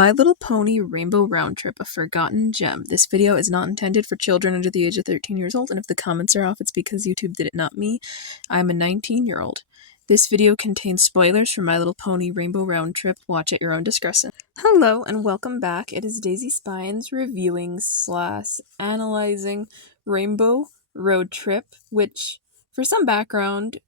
My Little Pony Rainbow Round Trip, a forgotten gem. This video is not intended for children under the age of 13 years old, and if the comments are off, it's because YouTube did it, not me. I'm a 19-year-old. This video contains spoilers for My Little Pony Rainbow Round Trip. Watch at your own discretion. Hello and welcome back. It is Daisy Spines reviewing / analyzing Rainbow Road Trip, which, for some background,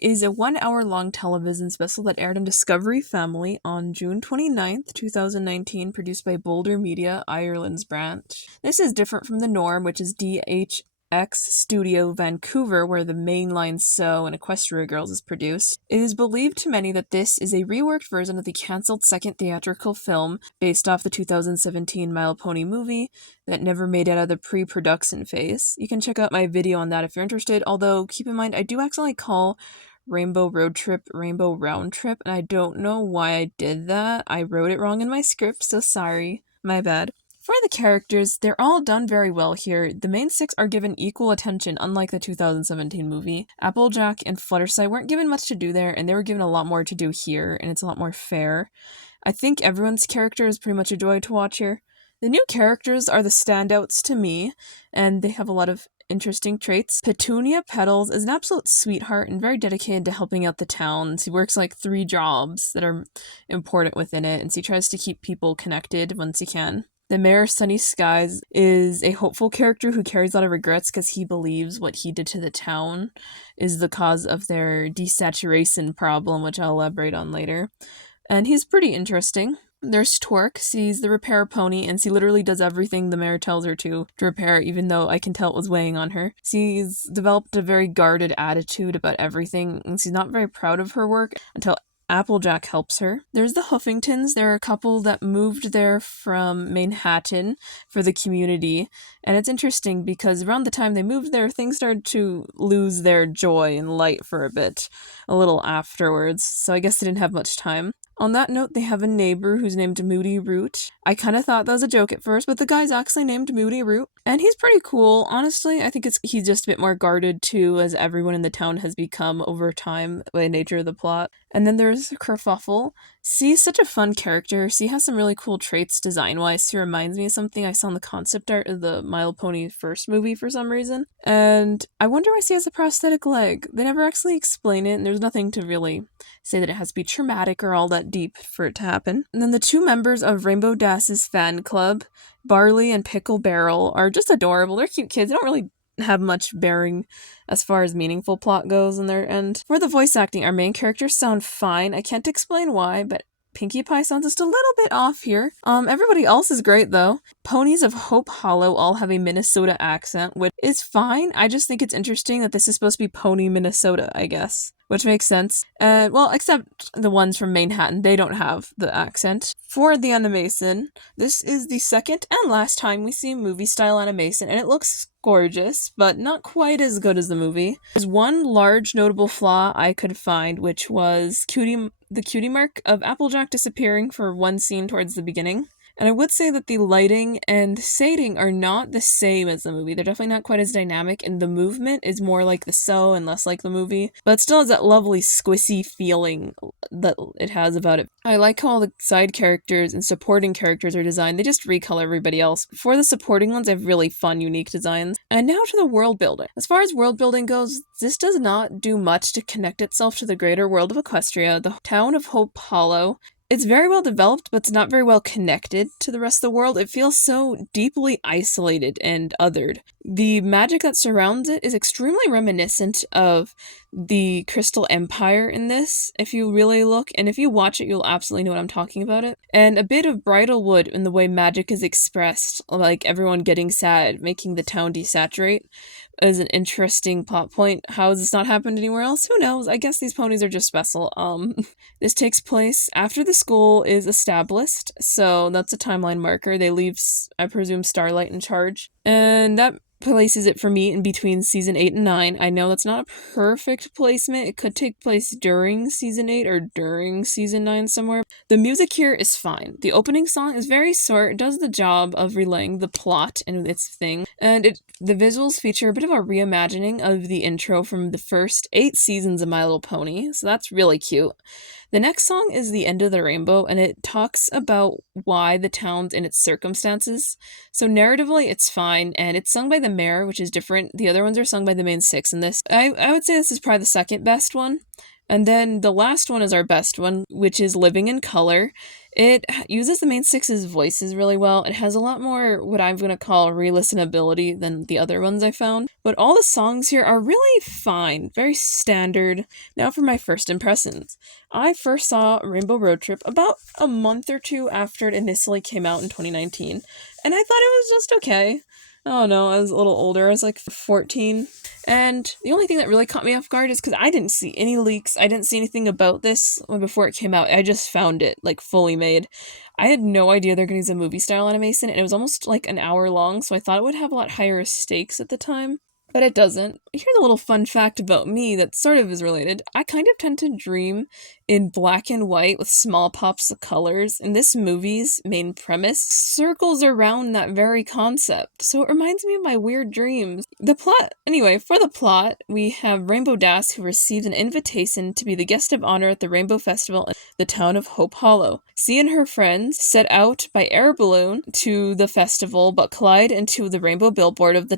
is a 1-hour-long television special that aired on Discovery Family on June 29th, 2019, produced by Boulder Media, Ireland's branch. This is different from the norm, which is DHX Studio Vancouver, where the mainline So and Equestria Girls is produced. It is believed to many that this is a reworked version of the cancelled second theatrical film based off the 2017 My Little Pony movie that never made it out of the pre-production phase. You can check out my video on that if you're interested, although keep in mind I do accidentally call Rainbow Road Trip Rainbow Round Trip, and I don't know why I did that. I wrote it wrong in my script, so sorry. My bad. For the characters, they're all done very well here. The main 6 are given equal attention, unlike the 2017 movie. Applejack and Fluttershy weren't given much to do there, and they were given a lot more to do here, and it's a lot more fair. I think everyone's character is pretty much a joy to watch here. The new characters are the standouts to me, and they have a lot of interesting traits. Petunia Petals is an absolute sweetheart and very dedicated to helping out the town. She works like 3 jobs that are important within it, and she tries to keep people connected once he can. The Mayor Sunny Skies is a hopeful character who carries a lot of regrets because he believes what he did to the town is the cause of their desaturation problem, which I'll elaborate on later. And he's pretty interesting. There's Twerk. She's the repair pony, and she literally does everything the mayor tells her to repair, even though I can tell it was weighing on her. She's developed a very guarded attitude about everything, and she's not very proud of her work until Applejack helps her. There's the Huffingtons. They're a couple that moved there from Manhattan for the community, and it's interesting because around the time they moved there, things started to lose their joy and light for a bit, a little afterwards, so I guess they didn't have much time. On that note, they have a neighbor who's named Moody Root. I kind of thought that was a joke at first, but the guy's actually named Moody Root, and he's pretty cool. Honestly, I think he's just a bit more guarded too, as everyone in the town has become over time by nature of the plot. And then there's Kerfuffle. She's such a fun character. She has some really cool traits design-wise. She reminds me of something I saw in the concept art of the My Little Pony first movie for some reason. And I wonder why she has a prosthetic leg. They never actually explain it, and there's nothing to really say that it has to be traumatic or all that deep for it to happen. And then the 2 members of Rainbow Dash's fan club, Barley and Pickle Barrel, are just adorable. They're cute kids. They don't really have much bearing as far as meaningful plot goes on their end. For the voice acting, our main characters sound fine. I can't explain why, but Pinkie Pie sounds just a little bit off here. Everybody else is great though. Ponies of Hope Hollow all have a Minnesota accent, which is fine. I just think it's interesting that this is supposed to be Pony Minnesota, I guess. Which makes sense. Well, except the ones from Manhattan, they don't have the accent. For the animation, this is the second and last time we see movie-style animation, and it looks gorgeous, but not quite as good as the movie. There's one large notable flaw I could find, which was the cutie mark of Applejack disappearing for one scene towards the beginning. And I would say that the lighting and shading are not the same as the movie. They're definitely not quite as dynamic, and the movement is more like the So and less like the movie. But it still has that lovely squishy feeling that it has about it. I like how all the side characters and supporting characters are designed. They just recolor everybody else. For the supporting ones, they have really fun, unique designs. And now to the world building. As far as world building goes, this does not do much to connect itself to the greater world of Equestria. The town of Hope Hollow, it's very well developed, but it's not very well connected to the rest of the world. It feels so deeply isolated and othered. The magic that surrounds it is extremely reminiscent of the Crystal Empire in this, if you really look, and if you watch it, you'll absolutely know what I'm talking about it. And a bit of Bridalwood in the way magic is expressed, like everyone getting sad, making the town desaturate, is an interesting plot point. How has this not happened anywhere else? Who knows? I guess these ponies are just special. This takes place after the school is established, so that's a timeline marker. They leave, I presume, Starlight in charge, and that places it for me in between season 8 and 9. I know that's not a perfect placement. It could take place during season 8 or during season 9 somewhere. The music here is fine. The opening song is very short. It does the job of relaying the plot and its thing. And the visuals feature a bit of a reimagining of the intro from the first 8 seasons of My Little Pony. So that's really cute. The next song is The End of the Rainbow, and it talks about why the town's in its circumstances. So narratively, it's fine, and it's sung by the mayor, which is different. The other ones are sung by the main six in this. I would say this is probably the second best one. And then the last one is our best one, which is Living in Color. It uses the main six's voices really well. It has a lot more what I'm going to call re-listenability than the other ones I found. But all the songs here are really fine, very standard. Now for my first impressions. I first saw Rainbow Roadtrip about a month or two after it initially came out in 2019, and I thought it was just okay. Oh no, I was a little older. I was like 14. And the only thing that really caught me off guard is because I didn't see any leaks. I didn't see anything about this before it came out. I just found it, like, fully made. I had no idea they're going to use a movie-style animation, and it was almost, like, an hour long, so I thought it would have a lot higher stakes at the time. But it doesn't. Here's a little fun fact about me that sort of is related. I kind of tend to dream in black and white with small pops of colors, and this movie's main premise circles around that very concept, so it reminds me of my weird dreams. For the plot, we have Rainbow Dash, who received an invitation to be the guest of honor at the Rainbow Festival in the town of Hope Hollow. She and her friends set out by air balloon to the festival, but collide into the rainbow billboard at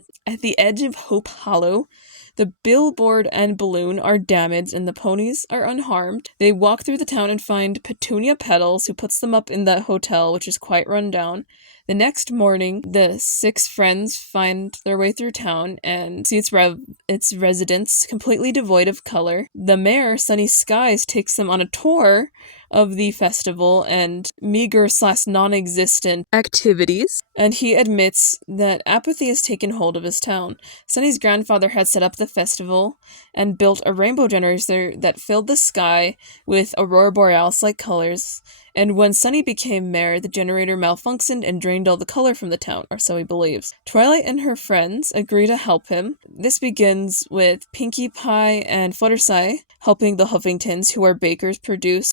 the edge of Hope Hollow. The billboard and balloon are damaged and the ponies are unharmed. They walk through the town and find Petunia Petals, who puts them up in the hotel, which is quite run down. The next morning, the six friends find their way through town and see its residents completely devoid of color. The mayor, Sunny Skies, takes them on a tour of the festival and meager/non-existent activities, and he admits that apathy has taken hold of his town. Sunny's grandfather had set up the festival and built a rainbow generator that filled the sky with aurora borealis-like colors, and when Sunny became mayor, the generator malfunctioned and drained all the color from the town, or so he believes. Twilight and her friends agree to help him. This begins with Pinkie Pie and Fluttershy helping the Huffingtons, who are bakers,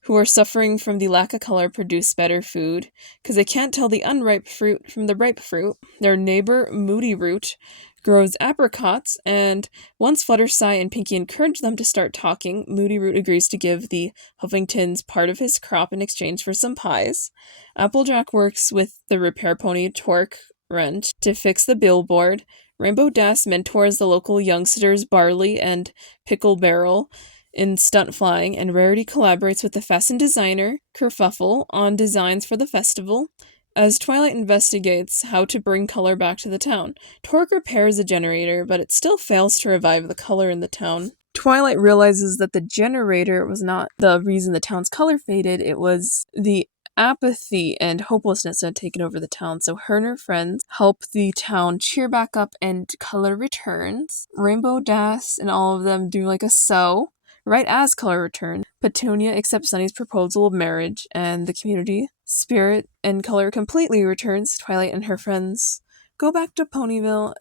who are suffering from the lack of color, produce better food, because they can't tell the unripe fruit from the ripe fruit. Their neighbor, Moody Root, grows apricots, and once Fluttershy and Pinkie encourage them to start talking, Moody Root agrees to give the Huffingtons part of his crop in exchange for some pies. Applejack works with the repair pony Torque Wrench to fix the billboard. Rainbow Dash mentors the local youngsters Barley and Pickle Barrel in stunt flying, and Rarity collaborates with the fashion designer Kerfuffle on designs for the festival. As Twilight investigates how to bring color back to the town, Torque repairs the generator, but it still fails to revive the color in the town. Twilight realizes that the generator was not the reason the town's color faded, it was the apathy and hopelessness that had taken over the town, so her and her friends help the town cheer back up and color returns. Rainbow Dash and all of them do like a sew. Right as color returns, Petunia accepts Sunny's proposal of marriage, and the community, spirit, and color completely returns. Twilight and her friends go back to Ponyville,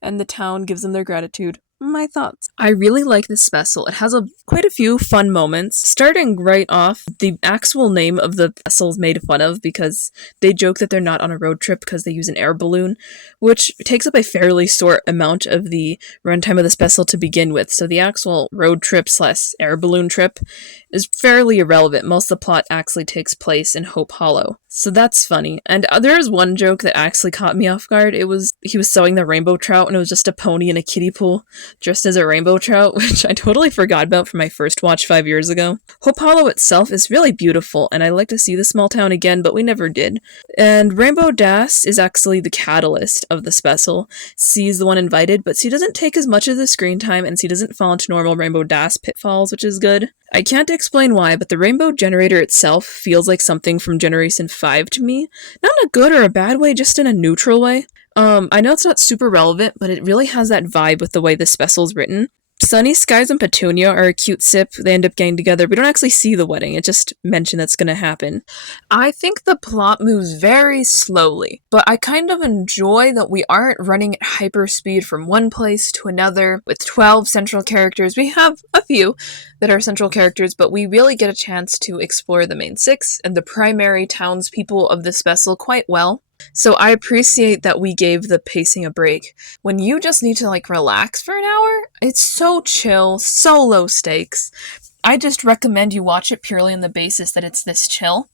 and the town gives them their gratitude. My thoughts. I really like this special. It has quite a few fun moments. Starting right off, the actual name of the vessel is made fun of because they joke that they're not on a road trip because they use an air balloon, which takes up a fairly short amount of the runtime of the special to begin with. So the actual road trip/air balloon trip is fairly irrelevant. Most of the plot actually takes place in Hope Hollow. So that's funny. And there is one joke that actually caught me off guard. He was sewing the rainbow trout and it was just a pony in a kiddie pool dressed as a rainbow trout, which I totally forgot about from my first watch 5 years ago. Hope Hollow itself is really beautiful, and I'd like to see the small town again, but we never did. And Rainbow Dash is actually the catalyst of the special. She's the one invited, but she doesn't take as much of the screen time, and she doesn't fall into normal Rainbow Dash pitfalls, which is good. I can't explain why, but the rainbow generator itself feels like something from Generation 5 to me. Not in a good or a bad way, just in a neutral way. I know it's not super relevant, but it really has that vibe with the way the special is written. Sunny Skies and Petunia are a cute sip. They end up getting together. We don't actually see the wedding. It just mentioned that's going to happen. I think the plot moves very slowly, but I kind of enjoy that we aren't running at hyperspeed from one place to another with 12 central characters. We have a few that are central characters, but we really get a chance to explore the main six and the primary townspeople of the special quite well. So I appreciate that we gave the pacing a break. When you just need to relax for an hour, it's so chill, so low stakes. I just recommend you watch it purely on the basis that it's this chill.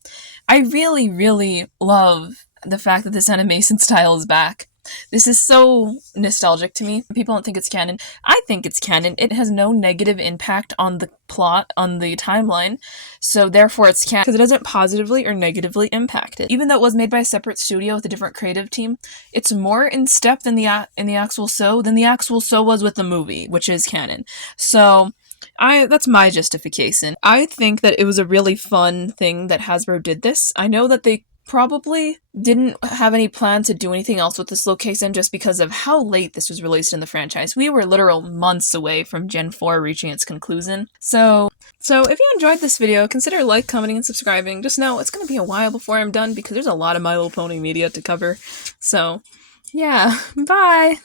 I really, really love the fact that this animation style is back. This is so nostalgic to me. People don't think it's canon. I think it's canon. It has no negative impact on the plot, on the timeline, so therefore it's canon, because it doesn't positively or negatively impact it. Even though it was made by a separate studio with a different creative team, it's more in step than the actual show was with the movie, which is canon. So that's my justification. I think that it was a really fun thing that Hasbro did this. I know that they probably didn't have any plan to do anything else with this location just because of how late this was released in the franchise. We were literal months away from Gen 4 reaching its conclusion. So if you enjoyed this video, consider like, commenting, and subscribing. Just know it's going to be a while before I'm done because there's a lot of My Little Pony media to cover. So, yeah, bye!